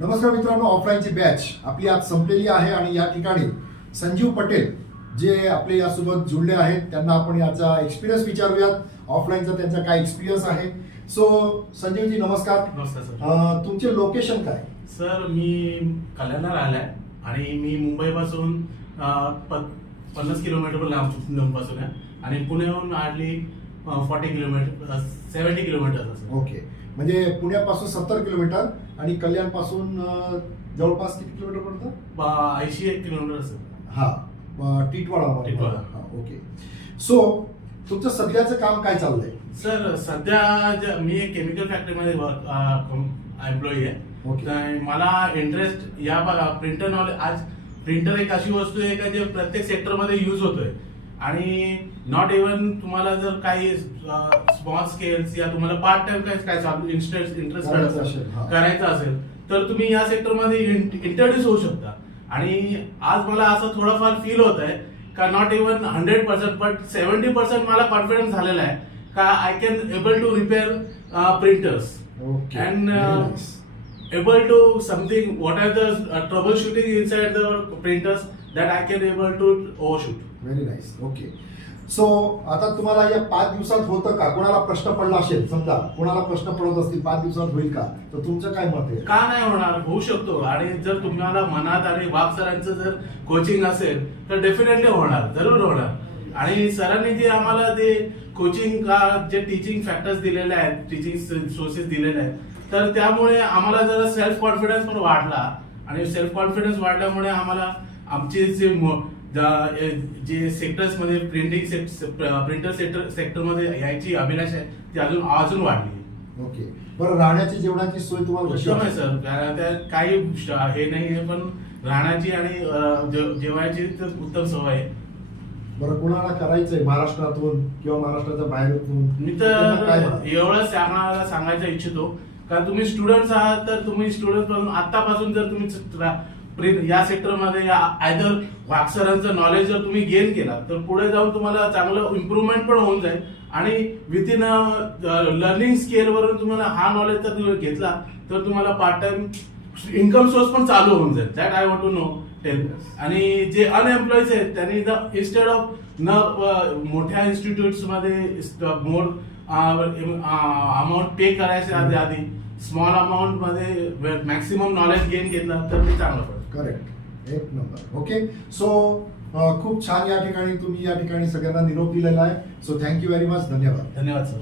नमस्कार मित्रांनो, ऑफलाईनची बॅच आपली आज संपलेली आहे आणि या ठिकाणी संजीव पटेल जे आपले यासोबत जुळले आहेत त्यांना आपण याचा एक्सपिरियन्स विचारूयात. ऑफलाईनचा त्यांचा काय एक्सपिरियन्स आहे. सो संजीवजी नमस्कार. नमस्कार सर. तुमचे लोकेशन काय? सर मी कल्याणला राहिलाय आणि मी मुंबईपासून 50 किलोमीटर लांब पासून आहे आणि पुण्याहून हार्डली 40 किलोमीटर 70 किलोमीटर. ओके, म्हणजे पुण्यापासून 70 किलोमीटर आणि कल्याण पासून जवळपास किती किलोमीटर पडतं? 80 किलोमीटर असेल. हा, टिटवाळा. टिटवाळा. हा, ओके. सो तुमचं सध्याचं काम काय चाललंय? सर सध्या मी एक केमिकल फॅक्टरीमध्ये एम्प्लॉई आहे. ओके. तर मला इंटरेस्ट या प्रिंटर नॉलेज. आज प्रिंटर एक अशी वस्तू आहे का जे प्रत्येक सेक्टरमध्ये यूज होतोय आणि नॉट इव्हन तुम्हाला जर काही स्मॉल स्केल्स या तुम्हाला पार्ट टाइम काय चालू इंटरेस्ट करायचं असेल तर तुम्ही या सेक्टरमध्ये इंट्रोड्यूस होऊ शकता. आणि आज मला असं थोडंफार फील होत आहे का नॉट इव्हन 100% बट 70% मला कॉन्फिडन्स झालेला आहे का I can able to repair printers and able to something what are the troubleshooting inside the printers that I can able to overshoot. Very nice. Okay. So आता तुम्हाला या 5 दिवसात होतं का? कोणाला प्रश्न पडला असेल, समजा कोणाला प्रश्न पडत असतील 5 दिवसात होईल का, तर तुमचं काय मत आहे? का नाही होणार, होऊ शकतो. आणि जर तुम्हाला मनात आणि वाघ सरांचं जर कोचिंग असेल तर डेफिनेटली होणार, जरूर होणार. आणि सरांनी जे आम्हाला ते कोचिंग जे टीचिंग फॅक्टर्स दिलेले आहेत, टीचिंग सोर्सेस दिलेले आहेत, तर त्यामुळे आम्हाला जरा सेल्फ कॉन्फिडन्स पण वाढला. आणि सेल्फ कॉन्फिडन्स वाढल्यामुळे आम्हाला आमचे जे सेक्टर्स मध्ये प्रिंटर सेक्टरमध्ये यायची अभिलाष आहे ती अजून वाढली. ओके. बरं, राहण्याची जेवणाची सोय तुम्हाला कशी उत्तम आहे सर. त्यात काही हे नाही आहे, पण राहण्याची आणि जेवायची तर उत्तम सवय आहे. बरं, कुणाला करायचंय महाराष्ट्रातून किंवा महाराष्ट्राच्या बाहेरून? मी तर एवढंच सांगायचं इच्छितो का तुम्ही स्टुडंट्स आहात तर तुम्ही स्टुडंट पासून आतापासून जर तुम्ही या सेक्टरमध्ये आयदर वाक्सरांचं नॉलेज जर तुम्ही गेन केला तर पुढे जाऊन तुम्हाला चांगलं इम्प्रुव्हमेंट पण होऊन जाईल. आणि विथिन लर्निंग स्केल वरून तुम्हाला हा नॉलेज जर तुम्ही घेतला तर तुम्हाला पार्ट टाइम इन्कम सोर्स पण चालू होऊन जाईल. That I want to know tell. आणि जे अनएम्प्लॉईज आहेत त्यांनी इन्स्टेड ऑफ मोठ्या इन्स्टिट्यूट्स मध्ये मोर अमाऊंट पे करायचे आधी स्मॉल अमाऊंट मध्ये मॅक्सिमम नॉलेज गेन घेतलं तर ते चांगलं पडेल. करेक्ट, एक नंबर. ओके. सो खूप छान या ठिकाणी तुम्ही या ठिकाणी सगळ्यांना निरोप दिलेला आहे. So thank you very much. धन्यवाद. धन्यवाद सर.